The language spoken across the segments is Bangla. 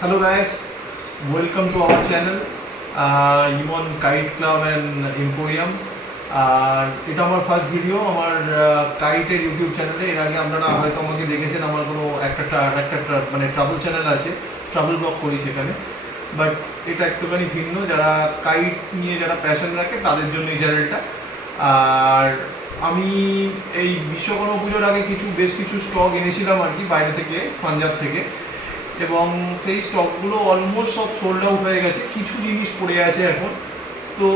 Hello guys, welcome to our channel Imon Kite Club and Emporium. এটা আমার ফার্স্ট ভিডিও আমার কাইটের ইউটিউব চ্যানেলে। এর আগে আপনারা হয়তো আমাকে দেখেছেন, আমার কোনো একটা মানে ট্রাভেল চ্যানেল আছে, ট্রাভেল ব্লগ করি সেখানে। বাট এটা একটুখানি ভিন্ন, যারা কাইট নিয়ে যারা প্যাশন রাখে তাদের জন্য এই চ্যানেলটা। আর আমি এই বিশ্বকর্মা পুজোর আগে বেশ কিছু স্টক এনেছিলাম আর কি, বাইরে থেকে, পাঞ্জাব থেকে, এবং সেই স্টকগুলো অলমোস্ট সব সোল্ড আউট হয়ে গেছে। কিছু জিনিস পড়ে আছে এখন। তো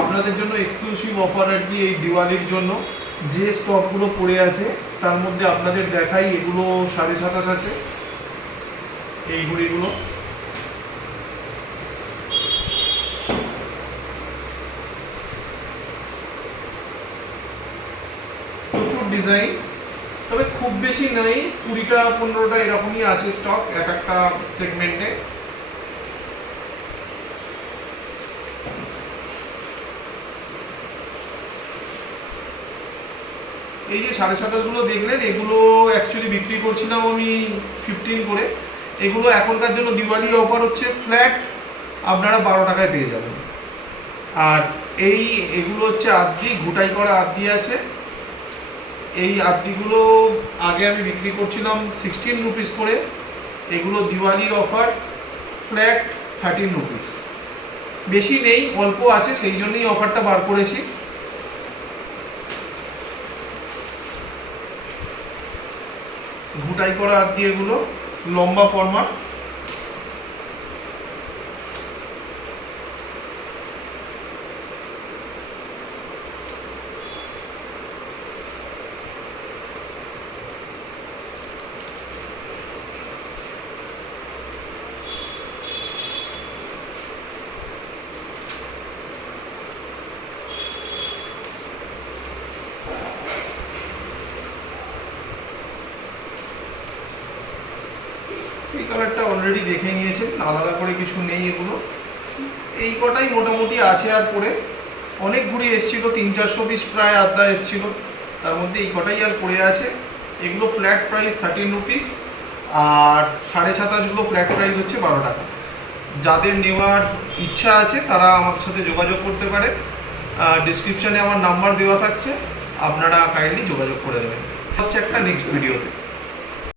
আপনাদের জন্য এক্সক্লুসিভ অফার আর কি, এই দিওয়ালির জন্য যে স্টকগুলো পড়ে আছে তার মধ্যে আপনাদের দেখাই। এগুলো 27.5 আছে এই ঘড়িগুলো। প্রচুর ডিজাইন, তবে খুব বেশি নেই, 20টা 15টা এরকমই আছে স্টক এক একটা সেগমেন্টে। এই যে 27.5 দেখলেন, এগুলো অ্যাকচুয়ালি বিক্রি করছিলাম আমি 15 করে। এগুলো এখনকার জন্য দিওয়ালি অফার হচ্ছে, ফ্ল্যাট আপনারা 12 টাকায় পেয়ে যাবেন। আর এগুলো হচ্ছে আদ্দি, ঘুটাই করা আদ্দি আছে। এই আদ্দিগুলো আগে আমি বিক্রি করছিলাম 16 রুপিস করে। এগুলো দিওয়ালির অফার, ফ্ল্যাট 13 রুপিস। বেশি নেই, অল্প আছে, সেই জন্যই অফারটা বার করেছি। ঘুটাই করা আদ্দি, এগুলো লম্বা ফরম্যাট। এই কালারটা অলরেডি দেখে নিয়েছেন, আলাদা করে কিছু নেই। এগুলো এই কটাই মোটামুটি আছে। আর পরে অনেক ঘুড়ি এসেছিল, 300-400 পিস প্রায় আদা এসেছিল, তার মধ্যে এই কটাই আর পড়ে আছে। এগুলো ফ্ল্যাট প্রাইস 13 রুপিস, আর 27.5গুলো ফ্ল্যাট প্রাইস হচ্ছে 12 টাকা। যাদের নেওয়ার ইচ্ছা আছে তারা আমার সাথে যোগাযোগ করতে পারে। ডিসক্রিপশানে আমার নাম্বার দেওয়া থাকছে, আপনারা কাইন্ডলি যোগাযোগ করে নেবেন। হচ্ছে একটা নেক্সট ভিডিওতে।